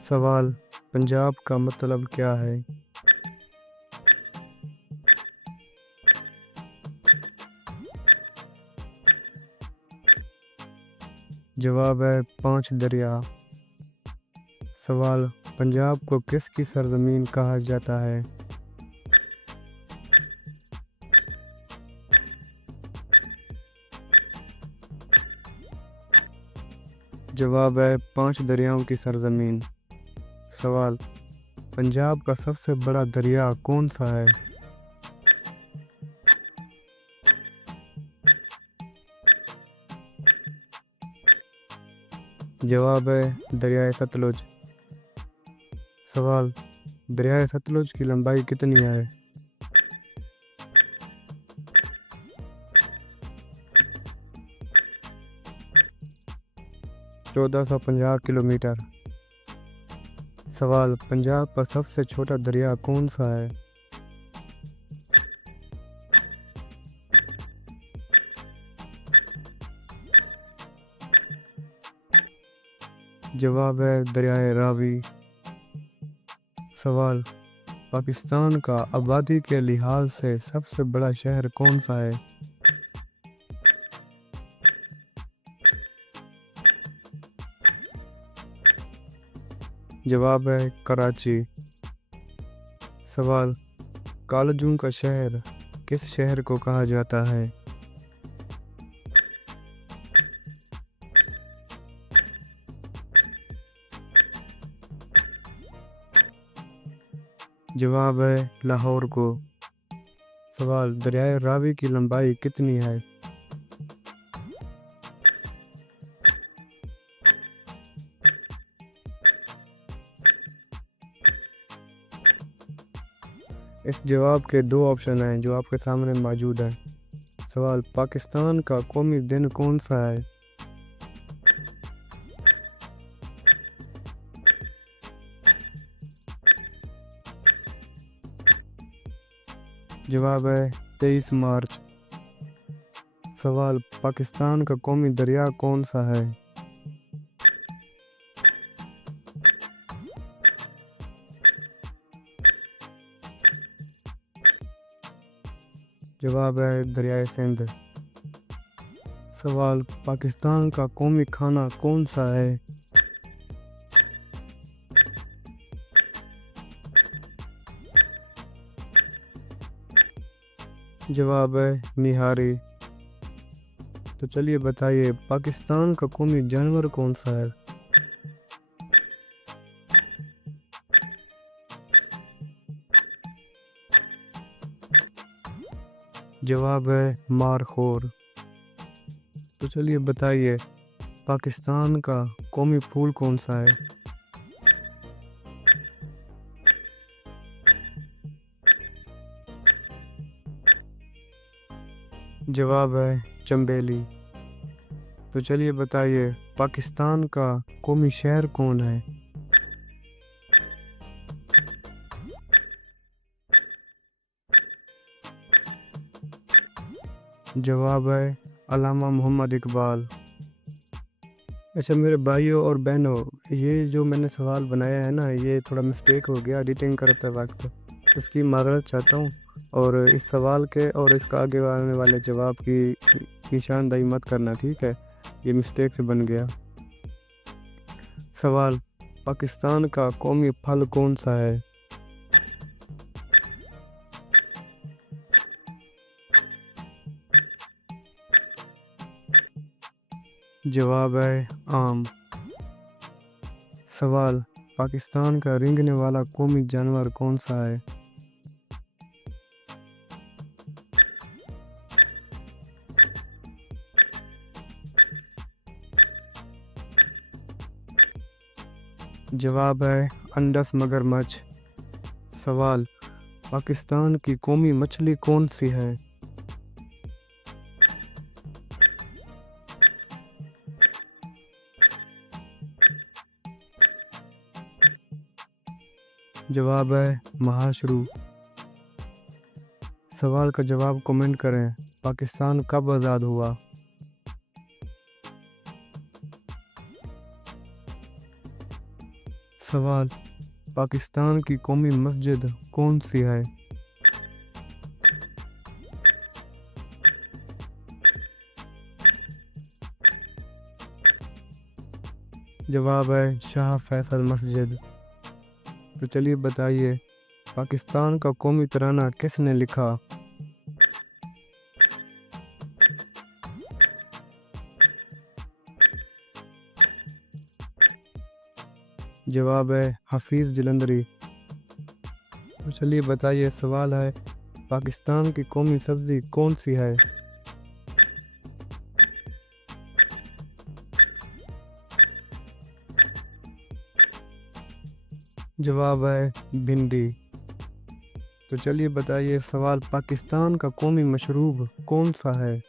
सवाल: पंजाब का मतलब क्या है? जवाब है 5 दरिया। सवाल: पंजाब को किसकी सरजमीन कहा जाता है? जवाब है 5 दरियाओं की सरजमीन। सवाल: पंजाब का सबसे बड़ा दरिया कौन सा है? जवाब है दरियाए सतलुज। सवाल: दरियाए सतलुज की लंबाई कितनी है? 1450 किलोमीटर। सवाल: पंजाब का सबसे छोटा दरिया कौन सा है? जवाब है दरियाए रावी। सवाल: पाकिस्तान का आबादी के लिहाज से सबसे बड़ा शहर कौन सा है? जवाब है कराची। सवाल: कालजू का शहर किस शहर को कहा जाता है? जवाब है लाहौर को। सवाल: दरियाए रावी की लंबाई कितनी है? इस जवाब के 2 ऑप्शन हैं जो आपके सामने मौजूद है। सवाल: पाकिस्तान का कौमी दिन कौन सा है? जवाब है 23 मार्च। सवाल: पाकिस्तान का कौमी दरिया कौन सा है? जवाब है दरियाए सिंध। सवाल: पाकिस्तान का कौमी खाना कौन सा है? जवाब है निहारी। तो चलिए बताइए, पाकिस्तान का कौमी जानवर कौन सा है? जवाब है मारखोर। तो चलिए बताइए, पाकिस्तान का कौमी फूल कौन सा है? जवाब है चंबेली। तो चलिए बताइए, पाकिस्तान का कौमी शहर कौन है? जवाब है अल्लामा मोहम्मद इकबाल। अच्छा मेरे भाइयों और बहनों, ये जो मैंने सवाल बनाया है ना, ये थोड़ा मिस्टेक हो गया एडिटिंग करते वक्त। इसकी माज़रत चाहता हूँ। और इस सवाल के और इसका आगे आने वाले जवाब की निशानदाही मत करना, ठीक है? ये मिस्टेक से बन गया। सवाल: पाकिस्तान का कौमी फल कौन सा है? जवाब है आम। सवाल: पाकिस्तान का रेंगने वाला कौमी जानवर कौन सा है? जवाब है अंडस मगरमच्छ। सवाल: पाकिस्तान की कौमी मछली कौन सी है? जवाब है महाशरू। सवाल का जवाब कमेंट करें। पाकिस्तान कब आज़ाद हुआ? सवाल, पाकिस्तान की कौमी मस्जिद कौन सी है? जवाब है शाह फैसल मस्जिद। तो चलिए बताइए, पाकिस्तान का कौमी तराना किसने लिखा? जवाब है हफीज़ जलंधरी। तो चलिए बताइए, सवाल है, पाकिस्तान की कौमी सब्ज़ी कौन सी है? जवाब है भिंडी। तो चलिए बताइए, सवाल, पाकिस्तान का कौमी मशरूब कौन सा है?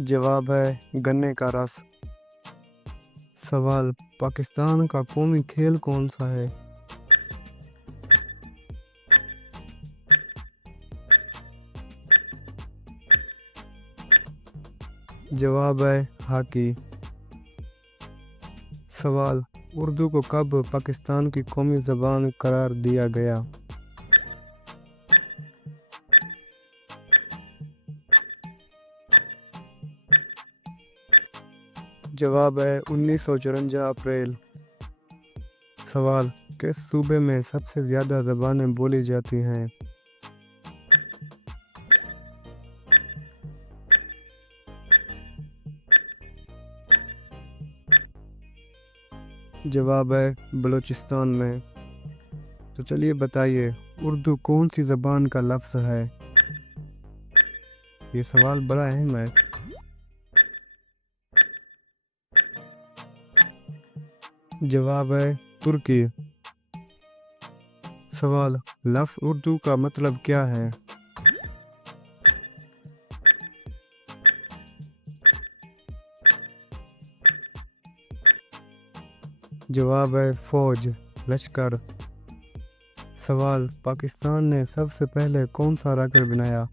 जवाब है गन्ने का रस। सवाल, पाकिस्तान का कौमी खेल कौन सा है? जवाब है हॉकी। सवाल, उर्दू को कब पाकिस्तान की कौमी ज़बान करार दिया गया? जवाब है 1954 अप्रैल। सवाल, किस सूबे में सबसे ज़्यादा ज़बानें बोली जाती हैं? जवाब है बलूचिस्तान में। तो चलिए बताइए, उर्दू कौन सी ज़बान का लफ्ज़ है? ये सवाल बड़ा अहम है। जवाब है तुर्की। सवाल, लफ्ज़ उर्दू का मतलब क्या है? जवाब है फौज, लश्कर। सवाल, पाकिस्तान ने सबसे पहले कौन सा रॉकेट बनाया?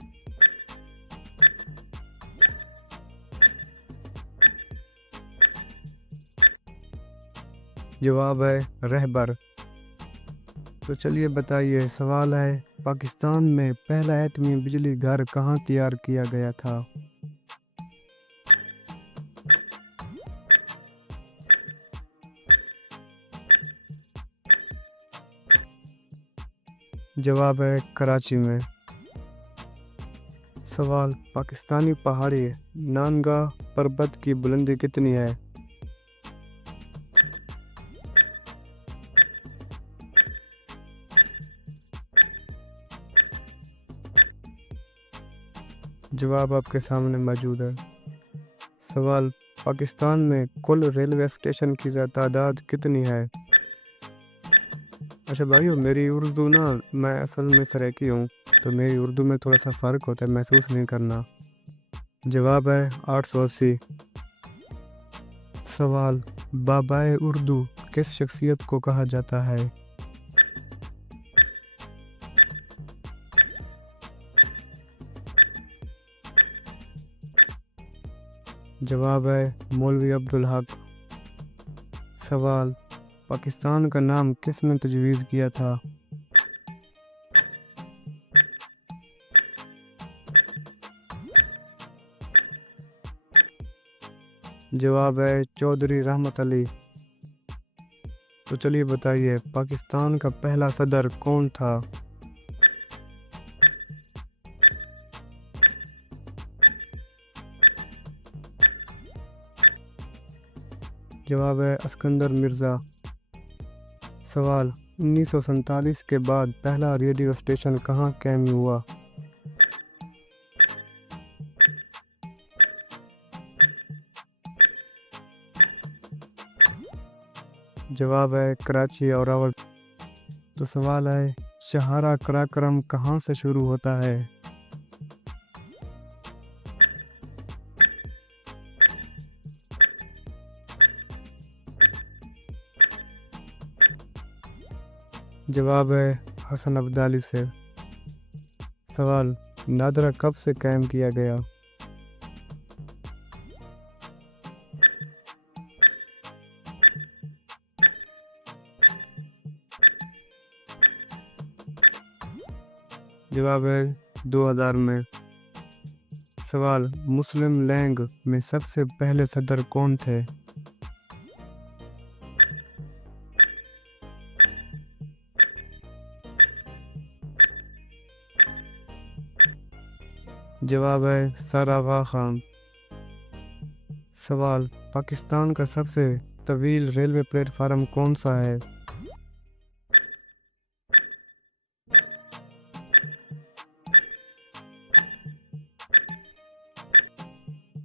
जवाब है रहबर। तो चलिए बताइए, सवाल है, पाकिस्तान में पहला एटमी बिजली घर कहाँ तैयार किया गया था? जवाब है कराची में। सवाल, पाकिस्तानी पहाड़ी नानगा पर्वत की बुलंदी कितनी है? जवाब आपके सामने मौजूद है। सवाल, पाकिस्तान में कुल रेलवे स्टेशन की तादाद कितनी है? अच्छा भाइयों, मेरी उर्दू ना, मैं असल में सराइकी हूँ, तो मेरी उर्दू में थोड़ा सा फ़र्क होता है, महसूस नहीं करना। जवाब है 880। सवाल, बाबाए उर्दू किस शख्सियत को कहा जाता है? जवाब है मौलवी अब्दुल हक। सवाल, पाकिस्तान का नाम किसने तजवीज़ किया था? जवाब है चौधरी रहमत अली। तो चलिए बताइए, पाकिस्तान का पहला सदर कौन था? जवाब है अस्कंदर मिर्ज़ा। सवाल, 1947 के बाद पहला रेडियो स्टेशन कहाँ कायम हुआ? जवाब है कराची और रावल। तो सवाल है, शहारा पराक्रम कहाँ से शुरू होता है? जवाब है हसन अब्दाली से। सवाल, नादरा कब से कायम किया गया? जवाब है 2000 में। सवाल, मुस्लिम लीग में सबसे पहले सदर कौन थे? जवाब है सर आगा खान। सवाल, पाकिस्तान का सबसे तवील रेलवे प्लेटफार्म कौन सा है?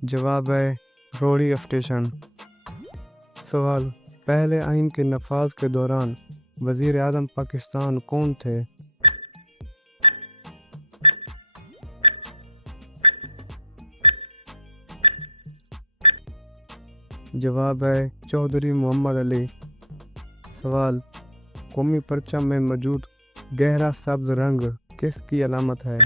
जवाब है रोड़ी स्टेशन। सवाल, पहले आइन के नफाज के दौरान वज़ीर आज़म पाकिस्तान कौन थे? जवाब है चौधरी मोहम्मद अली। सवाल, कौमी परचम में मौजूद गहरा सब्ज रंग किसकी अलामत है?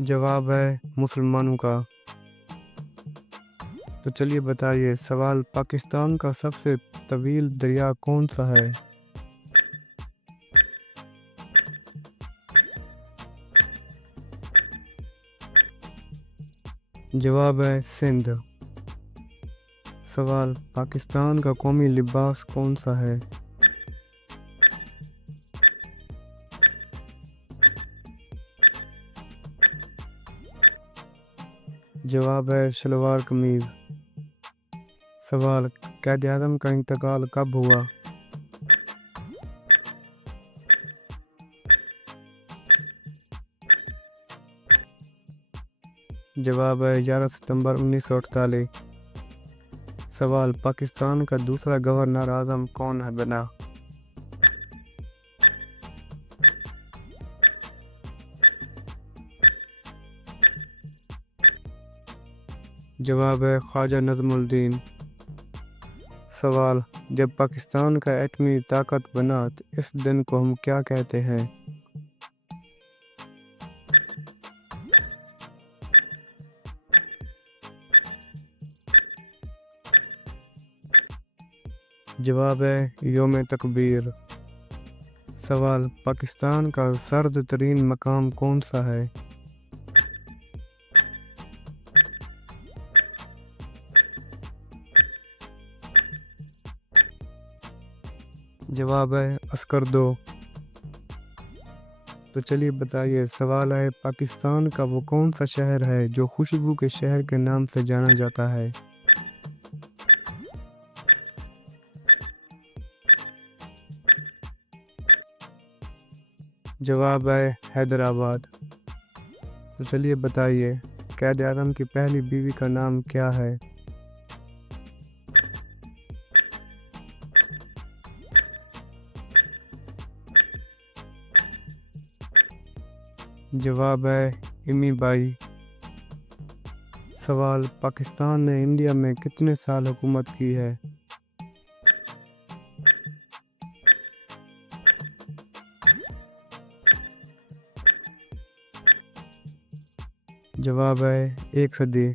जवाब है मुसलमानों का। तो चलिए बताइए, सवाल, पाकिस्तान का सबसे तवील दरिया कौन सा है? जवाब है सिंध। सवाल, पाकिस्तान का कौमी लिबास कौन सा है? जवाब है शलवार कमीज। सवाल, क़ायद आज़म का इंतकाल कब हुआ? जवाब है 11 सितंबर 1948। सवाल, पाकिस्तान का दूसरा गवर्नर आज़म कौन है बना? जवाब है ख्वाजा नज़मुद्दीन। सवाल, जब पाकिस्तान का एटमी ताकत बना तो इस दिन को हम क्या कहते हैं? जवाब है योम तकबीर। सवाल, पाकिस्तान का सर्द तरीन मकाम कौन सा है? जवाब है अस्करदो। तो चलिए बताइए, सवाल है, पाकिस्तान का वो कौन सा शहर है जो खुशबू के शहर के नाम से जाना जाता है? जवाब है हैदराबाद। तो चलिए बताइए, क़ायद आज़म की पहली बीवी का नाम क्या है? जवाब है इमी बाई। सवाल, पाकिस्तान ने इंडिया में कितने साल हुकूमत की है? जवाब है 1 सदी।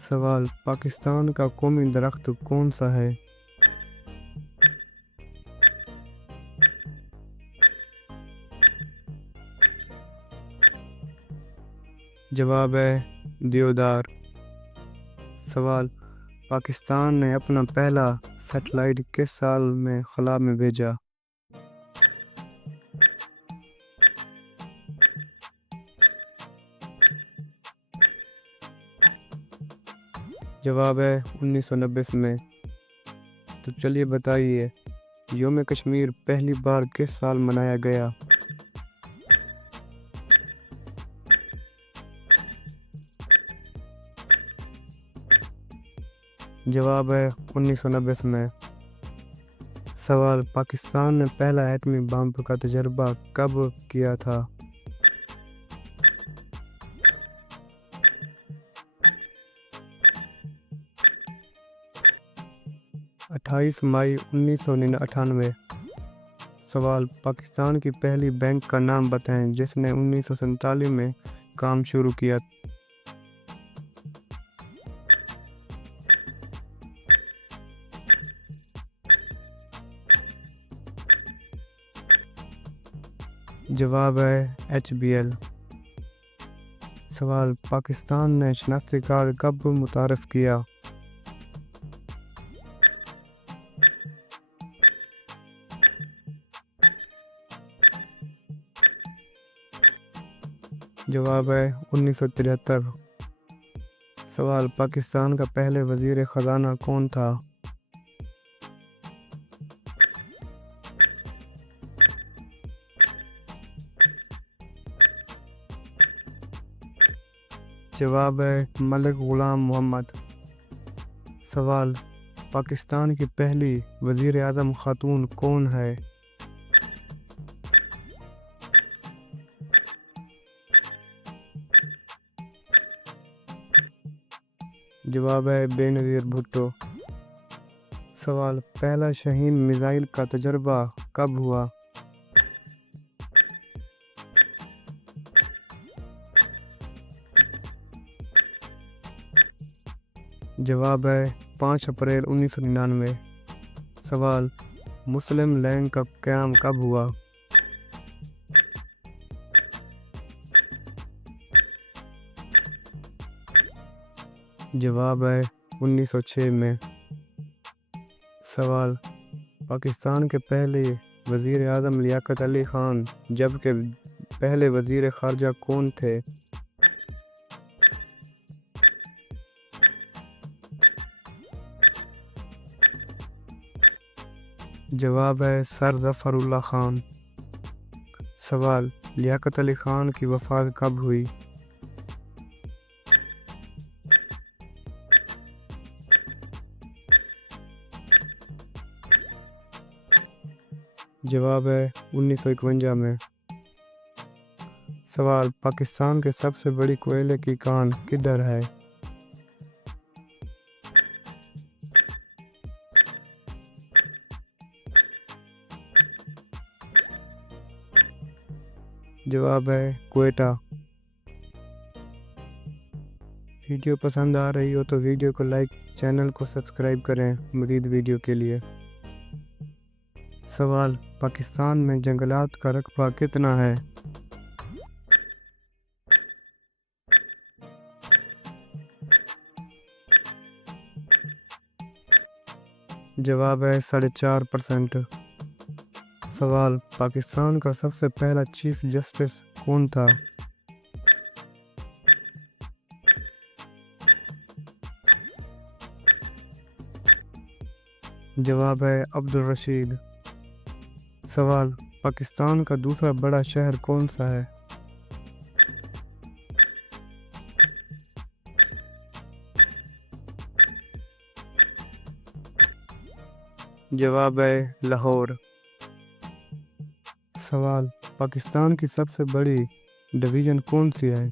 सवाल, पाकिस्तान का कौमी दरख्त कौन सा है? जवाब है देवदार। सवाल, पाकिस्तान ने अपना पहला सैटेलाइट किस साल में खला में भेजा? जवाब है 1990 में। तो चलिए बताइए, योम कश्मीर पहली बार किस साल मनाया गया? जवाब है 1990 में। सवाल, पाकिस्तान ने पहला एटमी बम का तजर्बा कब किया था? 28 मई 1998। सवाल, पाकिस्तान की पहली बैंक का नाम बताएं जिसने 1947 में काम शुरू किया। जवाब है HBL। सवाल, पाकिस्तान ने शनाख्ती कार्ड कब मुतारफ़ किया। जवाब है 1973। सवाल, पाकिस्तान का पहले वज़ीर ख़ज़ाना कौन था। जवाब है मलिक ग़ुलाम मोहम्मद। सवाल, पाकिस्तान की पहली वज़ीर आज़म ख़ातून कौन है। जवाब है बेनज़ीर भुट्टो। सवाल, पहला शाहीन मिसाइल का तजर्बा कब हुआ। जवाब है 5 अप्रैल 1999। सवाल, मुस्लिम लीग का क़याम कब हुआ। जवाब है 1906 में। सवाल, पाकिस्तान के पहले वज़ीर आज़म लियाक़त अली ख़ान जबकि पहले वज़ीर ख़ारजा कौन थे। जवाब है सर ज़फ़रुल्लाह ख़ान। सवाल, लियाक़त अली ख़ान की वफ़ात कब हुई। जवाब है 1951 में। सवाल, पाकिस्तान के सबसे बड़ी कोयले की खान किधर है। जवाब है क्वेटा। वीडियो पसंद आ रही हो तो वीडियो को लाइक, चैनल को सब्सक्राइब करें मज़ीद वीडियो के लिए। सवाल, पाकिस्तान में जंगलात का रकबा कितना है। जवाब है 4.5%। सवाल, पाकिस्तान का सबसे पहला चीफ जस्टिस कौन था। जवाब है अब्दुल रशीद। सवाल, पाकिस्तान का दूसरा बड़ा शहर कौन सा है। जवाब है लाहौर। सवाल, पाकिस्तान की सबसे बड़ी डिवीज़न कौन सी है।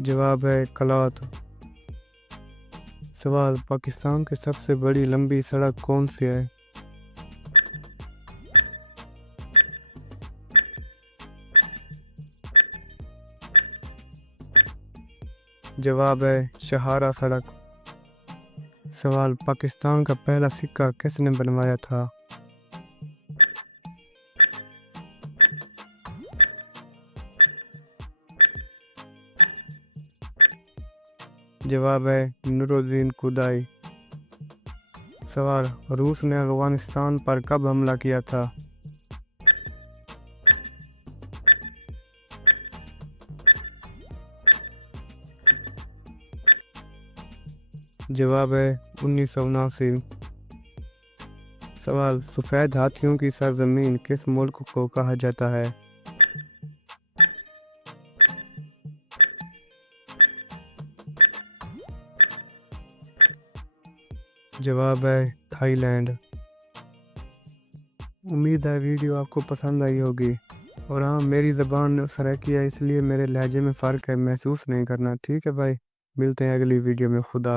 जवाब है कलात। सवाल, पाकिस्तान की सबसे बड़ी लंबी सड़क कौन सी है। जवाब है शहारा सड़क। सवाल, पाकिस्तान का पहला सिक्का किसने बनवाया था। जवाब है नूरुद्दीन कुदाई। सवाल, रूस ने अफ़गानिस्तान पर कब हमला किया था। जवाब है 1979। सवाल, सफ़ेद हाथियों की सरजमीन किस मुल्क को कहा जाता है। जवाब है थाईलैंड। उम्मीद है वीडियो आपको पसंद आई होगी। और हाँ, मेरी ज़बान सराइकी है, इसलिए मेरे लहजे में फ़र्क है, महसूस नहीं करना। ठीक है भाई, मिलते हैं अगली वीडियो में। खुदा